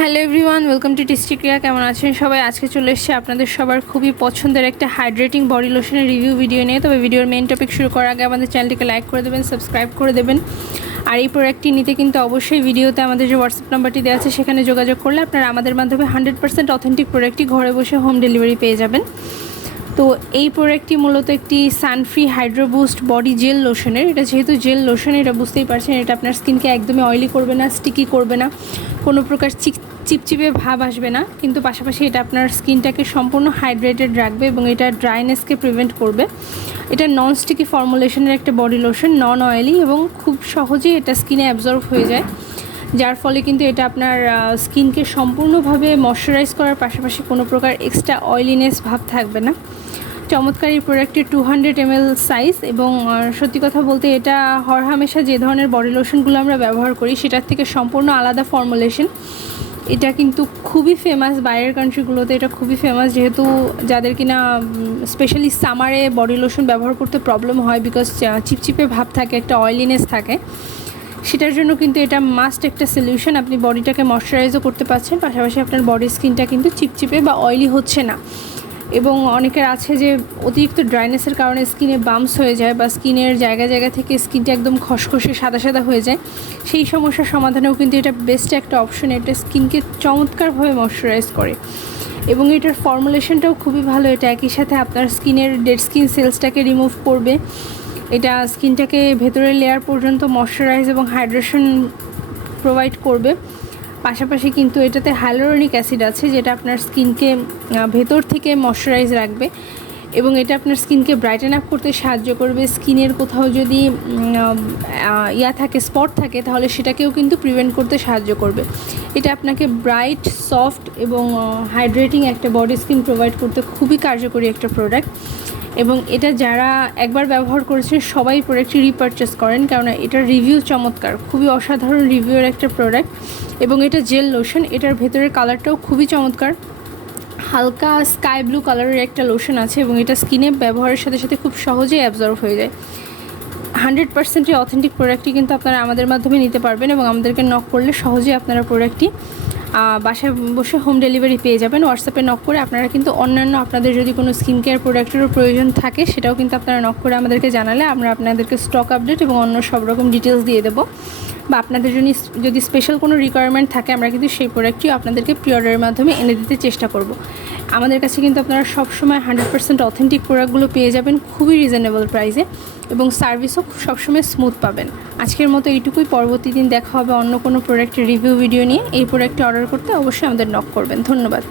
Hello everyone, welcome to tasty ক্রিয়া। কেমন আছেন সবাই? আজকে চলে এসেছে আপনাদের সবার খুবই পছন্দের একটা হাইড্রেটিং বডি লোশনের রিভিউ ভিডিও নিয়ে। তবে ভিডিওর মেইন টপিক শুরু করার আগে আমাদের চ্যানেলটিকে লাইক করে দেবেন, সাবস্ক্রাইব করে দেবেন। আর এই প্রোডাক্টটি নিতে কিন্তু অবশ্যই ভিডিওতে আমাদের যে হোয়াটসঅ্যাপ নাম্বারটি দেওয়া আছে সেখানে যোগাযোগ করলে আপনারা আমাদের মাধ্যমে 100% অথেন্টিক প্রোডাক্টটি ঘরে বসে হোম ডেলিভারি পেয়ে যাবেন। তো এই প্রোডাক্টটি মূলত একটি সানফ্রি হাইড্রো বুস্ট বডি জেল লোশনের। এটা যেহেতু জেল লোশন, এটা বুঝতেই পারছেন, এটা আপনার স্কিনকে একদমই অয়েলি করবে না, স্টিকি করবে না, কোনো প্রকার চিপচিপে ভাব আসবে না, কিন্তু পাশাপাশি এটা আপনার স্কিনটাকে সম্পূর্ণ হাইড্রেটেড রাখবে এবং এটা ড্রাইনেসকে প্রিভেন্ট করবে। এটা নন স্টিকি ফর্মুলেশনের একটা বডি লোশন, নন অয়েলি, এবং খুব সহজেই এটা স্কিনে অ্যাবজর্ব হয়ে যায়, যার ফলে কিন্তু এটা আপনার স্কিনকে সম্পূর্ণভাবে ময়শ্চারাইজ করার পাশাপাশি কোনো প্রকার এক্সট্রা অয়েলিনেস ভাব থাকবে না। চমৎকার এই প্রোডাক্টটির 200 ml সাইজ, এবং সত্যি কথা বলতে এটা হরহামেশা যে ধরনের বডি লোশনগুলো আমরা ব্যবহার করি সেটার থেকে সম্পূর্ণ আলাদা ফর্মুলেশন। এটা কিন্তু খুবই ফেমাস, বাইরের কান্ট্রিগুলোতে এটা খুবই ফেমাস, যেহেতু যাদের কিনা স্পেশালি সামারে বডি লোশন ব্যবহার করতে প্রবলেম হয়, বিকজ চিপচিপে ভাব থাকে, একটা অয়েলিনেস থাকে, সেটার জন্য কিন্তু এটা মাস্ট একটা সলিউশন। আপনি বডিটাকে ময়শ্চারাইজও করতে পারছেন, পাশাপাশি আপনার বডি স্কিনটা কিন্তু চিপচিপে বা অয়েলি হচ্ছে না। এবং অনেকের আছে যে অতিরিক্ত ড্রাইনেসের কারণে স্কিনে বাম্পস হয়ে যায় বা স্কিনের জায়গা থেকে স্কিনটা একদম খসখসে সাদা সাদা হয়ে যায়, সেই সমস্যার সমাধানেও কিন্তু এটা বেস্ট একটা অপশন। এটা স্কিনকে চমৎকারভাবে ময়শ্চারাইজ করে এবং এটার ফর্মুলেশনটাও খুবই ভালো। এটা একই সাথে আপনার স্কিনের ডেড স্কিন সেলসটাকে রিমুভ করবে, এটা স্কিনটাকে ভেতরের লেয়ার পর্যন্ত ময়শ্চারাইজ এবং হাইড্রেশন প্রোভাইড করবে। পাশাপাশি কিন্তু এটাতে হাইলোরনিক অ্যাসিড আছে, যেটা আপনার স্কিনকে ভেতর থেকে ময়শ্চারাইজ রাখবে এবং এটা আপনার স্কিনকে ব্রাইটেন আপ করতে সাহায্য করবে। স্কিনের কোথাও যদি থাকে, স্পট থাকে, তাহলে সেটাকেও কিন্তু প্রিভেন্ট করতে সাহায্য করবে। এটা আপনাকে ব্রাইট, সফট এবং হাইড্রেটিং একটা বডি স্কিন প্রোভাইড করতে খুবই কার্যকরী একটা প্রোডাক্ট। এবং এটা যারা একবার ব্যবহার করেছেন সবাই প্রোডাক্টটি রিপারচেস করেন, কারণ এটার রিভিউ চমৎকার, খুবই অসাধারণ রিভিউয়ের একটা প্রোডাক্ট। এবং এটা জেল লোশন, এটার ভেতরের কালারটাও খুবই চমৎকার, হালকা স্কাই ব্লু কালারের একটা লোশন আছে এবং এটা স্কিনে ব্যবহারের সাথে সাথে খুব সহজেই অ্যাবজর্ব হয়ে যায়। 100% অথেন্টিক প্রোডাক্টটি কিন্তু আপনারা আমাদের মাধ্যমে নিতে পারবেন এবং আমাদেরকে নক করলে সহজেই আপনারা প্রোডাক্টটি বাসায় বসে হোম ডেলিভারি পেয়ে যাবেন। হোয়াটসঅ্যাপে নক করে আপনারা কিন্তু অন্যান্য আপনাদের যদি কোনো স্কিন কেয়ার প্রোডাক্টেরও প্রয়োজন থাকে সেটাও কিন্তু আপনারা নক করে আমাদেরকে জানালে আমরা আপনাদেরকে স্টক আপডেট এবং অন্য সব রকম ডিটেলস দিয়ে দেবো, বা আপনাদের জন্য যদি স্পেশাল কোনো রিকোয়ারমেন্ট থাকে আমরা কিন্তু সেই প্রোডাক্টটিও আপনাদেরকে প্রি অর্ডারের মাধ্যমে এনে দিতে চেষ্টা করব। আমাদের কাছে কিন্তু আপনারা সবসময় 100% অথেন্টিক প্রোডাক্টগুলো পেয়ে যাবেন খুবই রিজনেবল প্রাইসে, এবং সার্ভিসও সবসময় স্মুথ পাবেন। আজকের মতো এইটুকুই, পরবর্তী দিন দেখা হবে অন্য কোনো প্রোডাক্টের রিভিউ ভিডিও নিয়ে। এই প্রোডাক্টটি অর্ডার করতে অবশ্যই আমাদের নক করবেন। ধন্যবাদ।